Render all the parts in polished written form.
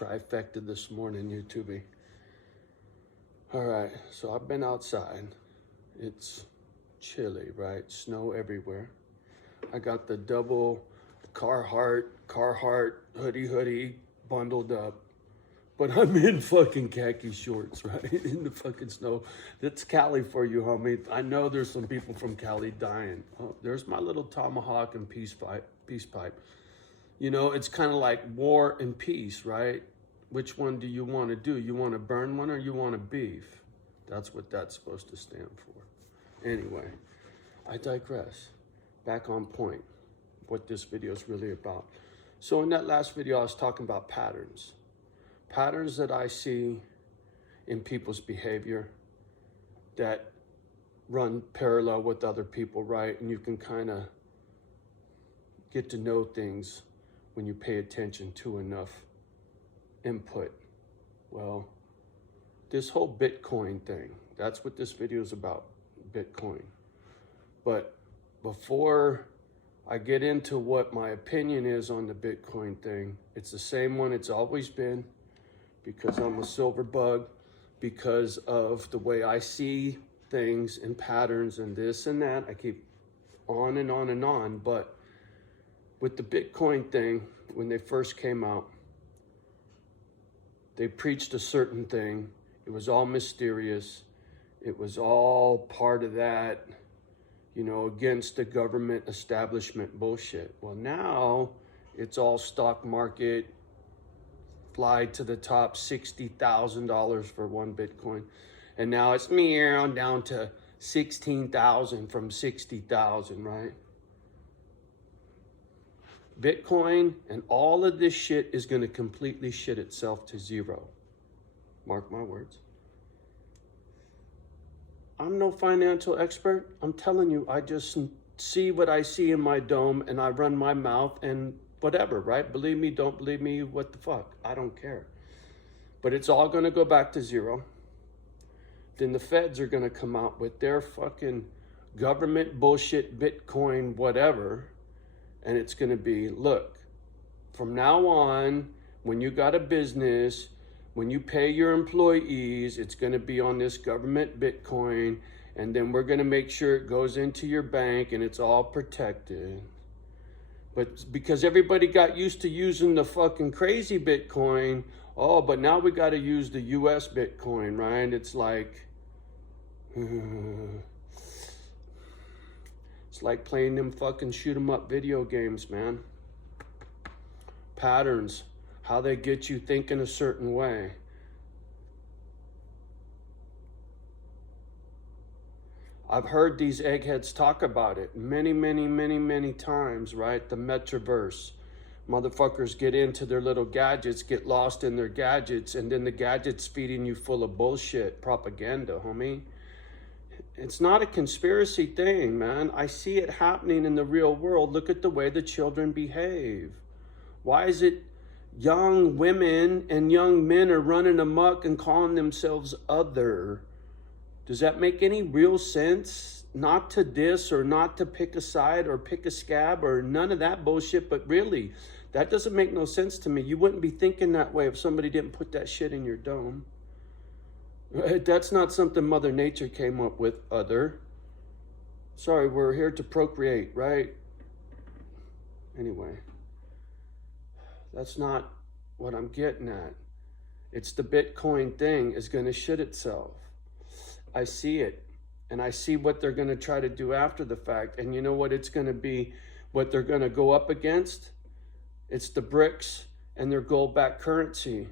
trifecta this morning, YouTube. All right, so I've been outside. It's chilly, right? Snow everywhere. I got the double Carhartt hoodie bundled up. But I'm in fucking khaki shorts, right? In the fucking snow. That's Cali for you, homie. I know there's some people from Cali dying. Oh, there's my little tomahawk and peace pipe. You know, it's kind of like war and peace, right? Which one do you want to do? You want to burn one or you want to beef? That's what that's supposed to stand for. Anyway, I digress. Back on point, what this video is really about. So in that last video, I was talking about patterns. Patterns that I see in people's behavior that run parallel with other people, right? And you can kind of get to know things when you pay attention to enough input. Well, this whole Bitcoin thing, that's what this video is about, Bitcoin. But before I get into what my opinion is on the Bitcoin thing, it's the same one it's always been, because I'm a silver bug, because of the way I see things and patterns and this and that. I keep on and on and on. But with the Bitcoin thing, when they first came out, they preached a certain thing. It was all mysterious. It was all part of that, you know, against the government establishment bullshit. Well, now it's all stock market, fly to the top, $60,000 for one Bitcoin. And now it's down to 16,000 from 60,000, right? Bitcoin and all of this shit is going to completely shit itself to zero. Mark my words. I'm no financial expert. I'm telling you, I just see what I see in my dome and I run my mouth and whatever, right? Believe me, don't believe me, what the fuck? I don't care. But it's all going to go back to zero. Then the feds are going to come out with their fucking government bullshit, Bitcoin, whatever. And it's going to be, look, from now on, when you got a business, when you pay your employees, it's going to be on this government Bitcoin. And then we're going to make sure it goes into your bank and it's all protected. But because everybody got used to using the fucking crazy Bitcoin, oh, but now we got to use the US Bitcoin, right? It's like, it's like playing them fucking shoot 'em up video games, man. Patterns, how they get you thinking a certain way. I've heard these eggheads talk about it many times, right? The metaverse. Motherfuckers get into their little gadgets, get lost in their gadgets, and then the gadget's feeding you full of bullshit, propaganda, homie. It's not a conspiracy thing, man. I see it happening in the real world. Look at the way the children behave. Why is it young women and young men are running amok and calling themselves other? Does that make any real sense? Not to diss or not to pick a side or pick a scab or none of that bullshit, but really, that doesn't make no sense to me. You wouldn't be thinking that way if somebody didn't put that shit in your dome. Right? That's not something Mother Nature came up with, other. Sorry, we're here to procreate, right? Anyway, that's not what I'm getting at. It's the Bitcoin thing is going to shit itself. I see it, and I see what they're going to try to do after the fact. And you know what it's going to be, what they're going to go up against? It's the BRICS and their gold-backed currency.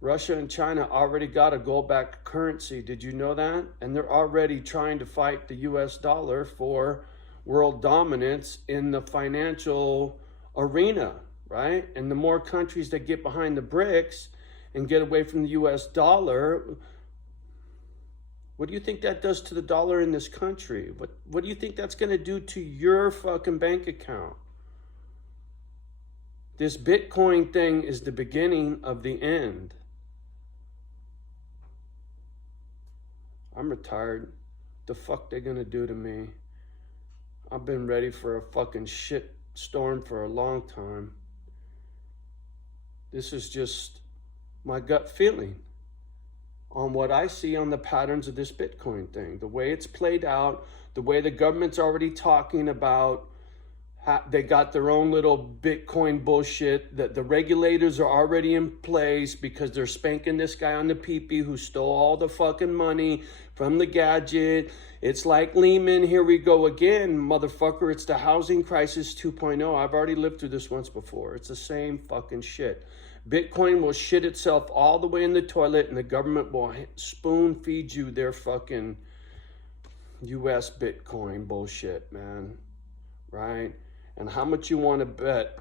Russia and China already got a gold-backed currency. Did you know that? And they're already trying to fight the US dollar for world dominance in the financial arena, right? And the more countries that get behind the BRICS and get away from the US dollar, what do you think that does to the dollar in this country? What do you think that's going to do to your fucking bank account? This Bitcoin thing is the beginning of the end. I'm retired. The fuck they gonna do to me? I've been ready for a fucking shit storm for a long time. This is just my gut feeling on what I see on the patterns of this Bitcoin thing, the way it's played out, the way the government's already talking about. They got their own little Bitcoin bullshit, that the regulators are already in place because they're spanking this guy on the pee-pee who stole all the fucking money from the gadget. It's like Lehman. Here we go again, motherfucker. It's the housing crisis 2.0. I've already lived through this once before. It's the same fucking shit. Bitcoin will shit itself all the way in the toilet, and the government will spoon feed you their fucking US Bitcoin bullshit, man. Right? And how much you want to bet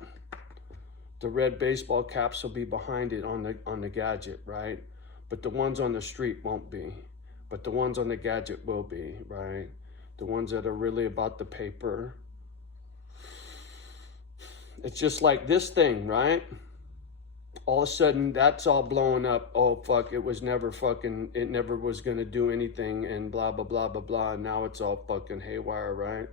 the red baseball caps will be behind it on the gadget, right? But the ones on the street won't be. But the ones on the gadget will be, right? The ones that are really about the paper. It's just like this thing, right? All of a sudden, that's all blowing up. Oh, fuck, it never was going to do anything, and blah, blah, blah, blah, blah. And now it's all fucking haywire, right?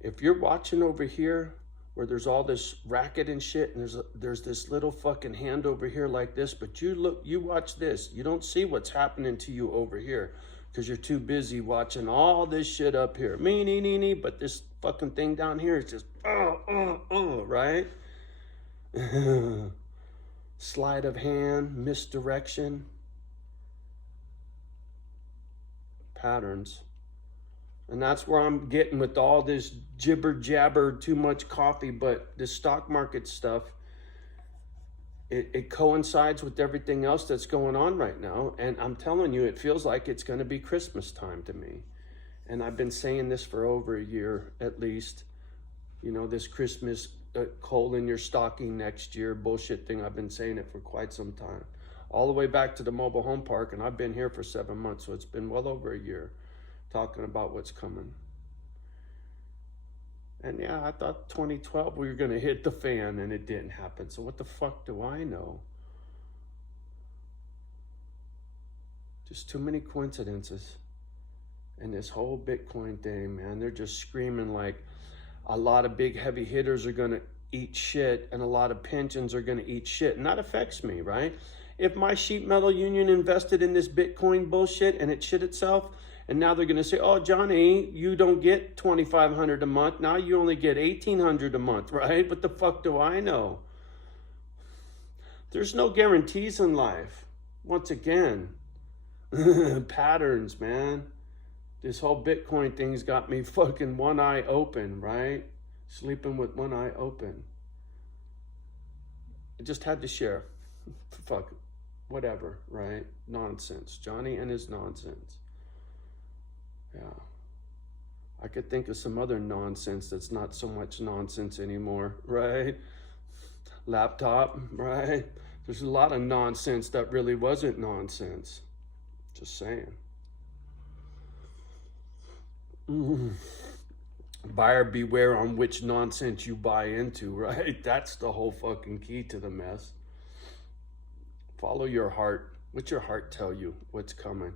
If you're watching over here where there's all this racket and shit, and there's this little fucking hand over here like this, but you watch this. You don't see what's happening to you over here because you're too busy watching all this shit up here. But this fucking thing down here is just, right? Sleight of hand, misdirection, patterns. And that's where I'm getting with all this jibber jabber, too much coffee. But the stock market stuff, it coincides with everything else that's going on right now. And I'm telling you, it feels like it's going to be Christmas time to me. And I've been saying this for over a year at least. You know, this Christmas coal in your stocking next year bullshit thing. I've been saying it for quite some time. All the way back to the mobile home park. And I've been here for 7 months. So it's been well over a year talking about what's coming. And yeah, I thought 2012 we were going to hit the fan, and it didn't happen. So what the fuck do I know? Just too many coincidences. And this whole Bitcoin thing, man, they're just screaming like a lot of big heavy hitters are going to eat shit and a lot of pensions are going to eat shit. And that affects me, right? If my sheet metal union invested in this Bitcoin bullshit and it shit itself, and now they're going to say, oh, Johnny, you don't get $2,500 a month. Now you only get $1,800 a month, right? What the fuck do I know? There's no guarantees in life. Once again, patterns, man. This whole Bitcoin thing's got me fucking one eye open, right? Sleeping with one eye open. I just had to share. Fuck, whatever, right? Nonsense. Johnny and his nonsense. Yeah, I could think of some other nonsense that's not so much nonsense anymore, right? Laptop, right? There's a lot of nonsense that really wasn't nonsense. Just saying. Buyer beware on which nonsense you buy into, right? That's the whole fucking key to the mess. Follow your heart. What's your heart tell you what's coming?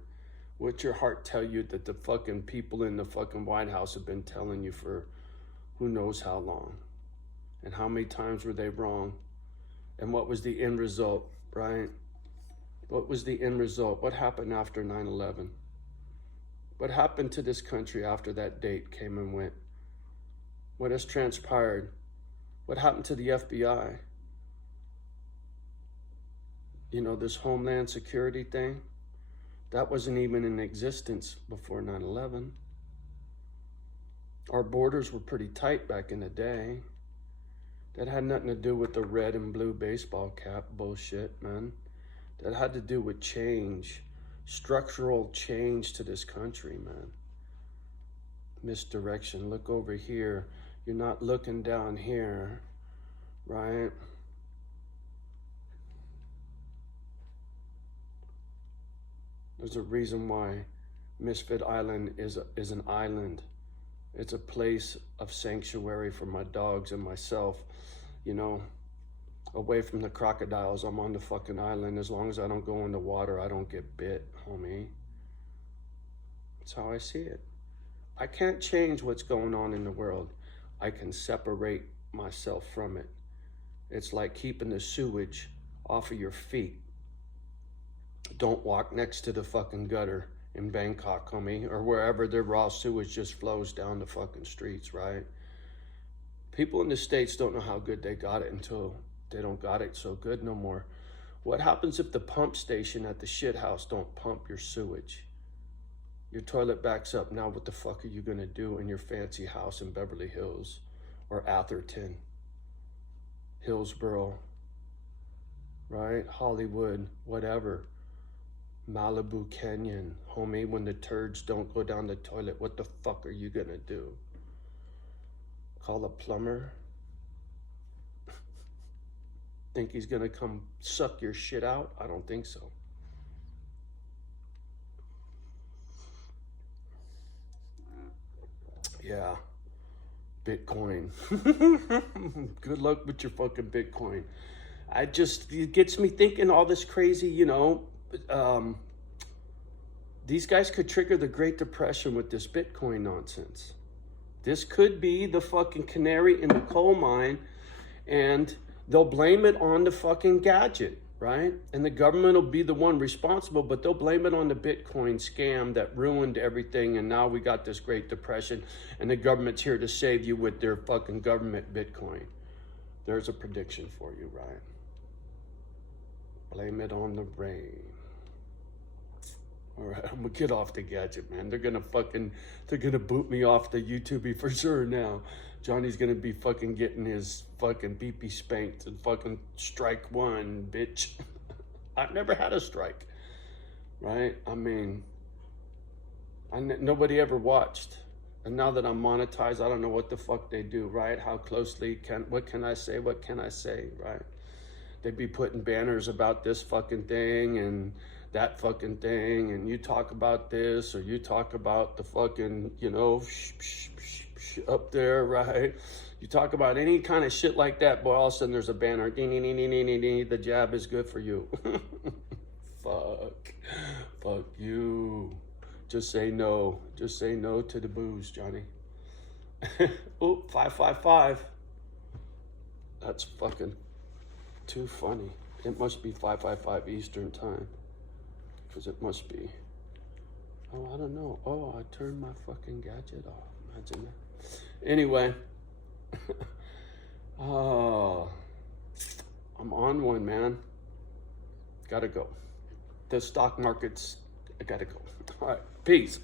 What's your heart tell you that the fucking people in the fucking White House have been telling you for who knows how long? And how many times were they wrong? And what was the end result, right? What was the end result? What happened after 9/11? What happened to this country after that date came and went? What has transpired? What happened to the FBI? You know, this Homeland Security thing? That wasn't even in existence before 9/11. Our borders were pretty tight back in the day. That had nothing to do with the red and blue baseball cap bullshit, man. That had to do with change, structural change to this country, man. Misdirection. Look over here. You're not looking down here, right? There's a reason why Misfit Island is an island. It's a place of sanctuary for my dogs and myself. You know, away from the crocodiles, I'm on the fucking island. As long as I don't go in the water, I don't get bit, homie. That's how I see it. I can't change what's going on in the world. I can separate myself from it. It's like keeping the sewage off of your feet. Don't walk next to the fucking gutter in Bangkok, homie, or wherever the raw sewage just flows down the fucking streets, right? People in the States don't know how good they got it until they don't got it so good no more. What happens if the pump station at the shit house don't pump your sewage? Your toilet backs up. Now what the fuck are you gonna do in your fancy house in Beverly Hills or Atherton, Hillsboro, right? Hollywood, whatever. Malibu Canyon, homie, when the turds don't go down the toilet, what the fuck are you gonna do? Call a plumber? Think he's gonna come suck your shit out? I don't think so. Yeah, Bitcoin. Good luck with your fucking Bitcoin. It gets me thinking all this crazy, you know, these guys could trigger the Great Depression with this Bitcoin nonsense. This could be the fucking canary in the coal mine, and they'll blame it on the fucking gadget, right? And the government will be the one responsible, but they'll blame it on the Bitcoin scam that ruined everything, and now we got this Great Depression, and the government's here to save you with their fucking government Bitcoin. There's a prediction for you, right? Blame it on the rain. All right, I'm gonna get off the gadget, man. They're gonna boot me off the YouTube for sure now. Johnny's gonna be fucking getting his fucking BP spanked and fucking strike one, bitch. I've never had a strike, right? I mean, nobody ever watched. And now that I'm monetized, I don't know what the fuck they do, right? How closely what can I say, right? They'd be putting banners about this fucking thing and that fucking thing, and you talk about this, or you talk about the fucking, you know, up there, right? You talk about any kind of shit like that, boy, all of a sudden there's a banner, the jab is good for you. Fuck you. Just say no to the booze, Johnny. Oh, 555. That's fucking too funny. It must be 555 Eastern time. Because it must be. Oh, I don't know. Oh, I turned my fucking gadget off. Imagine that. Anyway. Oh, I'm on one, man. Gotta go. The stock market's, I gotta go. All right, peace.